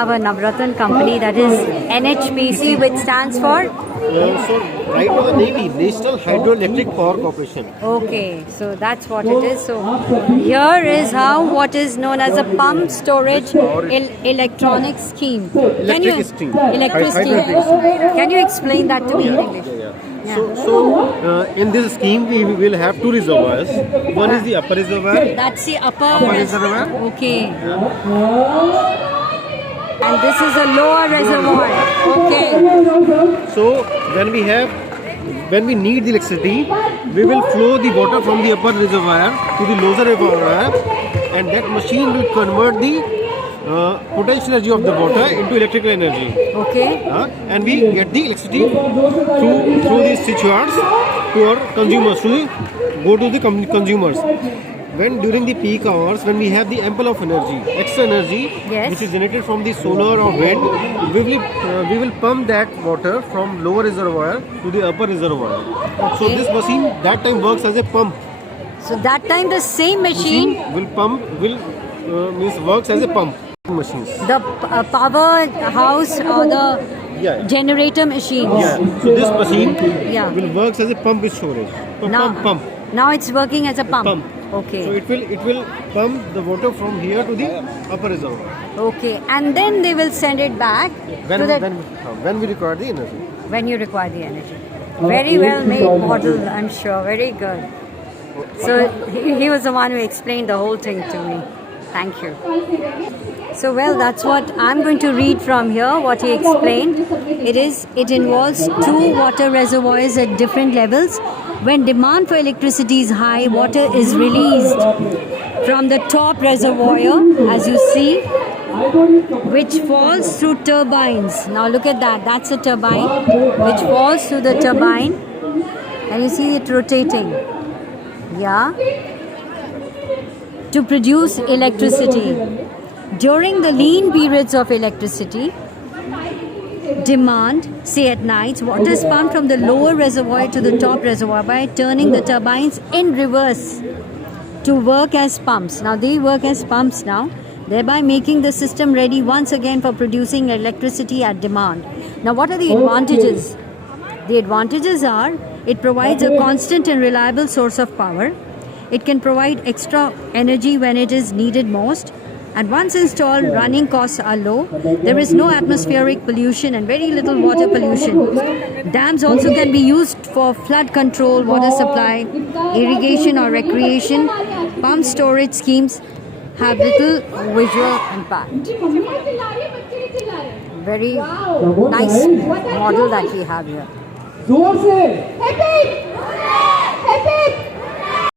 have a Navratna company, that is NHPC, which stands for? So right now the Navy, National Hydroelectric Power Corporation. Okay, so that's what it is. So here is how what is known as a pump storage electronic scheme. Electric scheme. Electric scheme. Hydroelectric scheme. Can you explain that to me in English? Yeah. So in this scheme we will have two reservoirs. One is the upper reservoir. That's the upper reservoir. Okay. And this is a lower reservoir. Okay. So when we need the electricity, we will flow the water from the upper reservoir to the lower reservoir, and that machine will convert the potential energy of the water into electrical energy. Okay. And we get the electricity through these switchyards to our consumers, go to the consumers. When during the peak hours, when we have the ample of energy, extra energy, Yes. which is generated from the solar or wind, we will pump that water from lower reservoir to the upper reservoir. So Okay. this machine that time works as a pump. So that time the same machine, Means works as a pump machines. the powerhouse or the Yeah. generator machines. Yeah. So this machine Yeah. will works as a pump storage. Pump. Now it's working as a pump. Pump. Okay. So it will pump the water from here to the upper reservoir. Okay. And then they will send it back to the When we require the energy. when you require the energy. Very well made model, I'm sure. Very good. So he was the one who explained the whole thing to me. Thank you. So well, that's what I'm going to read from here, what he explained. It involves two water reservoirs at different levels. When demand for electricity is high, water is released from the top reservoir, as you see, which falls through turbines. Now look at that. That's a turbine which falls through the turbine, and you see it rotating. Yeah. To produce electricity. During the lean periods of electricity demand, say at night, water is pumped from the lower reservoir to the top reservoir by turning the turbines in reverse to work as pumps. Now they work as pumps now, thereby making the system ready once again for producing electricity at demand. Now what are the advantages? The advantages are it provides a constant and reliable source of power. It can provide extra energy when it is needed most. And once installed, running costs are low. There is no atmospheric pollution and very little water pollution. Dams also can be used for flood control, water supply, irrigation or recreation. Pump storage schemes have little visual impact. Very nice model that we have here.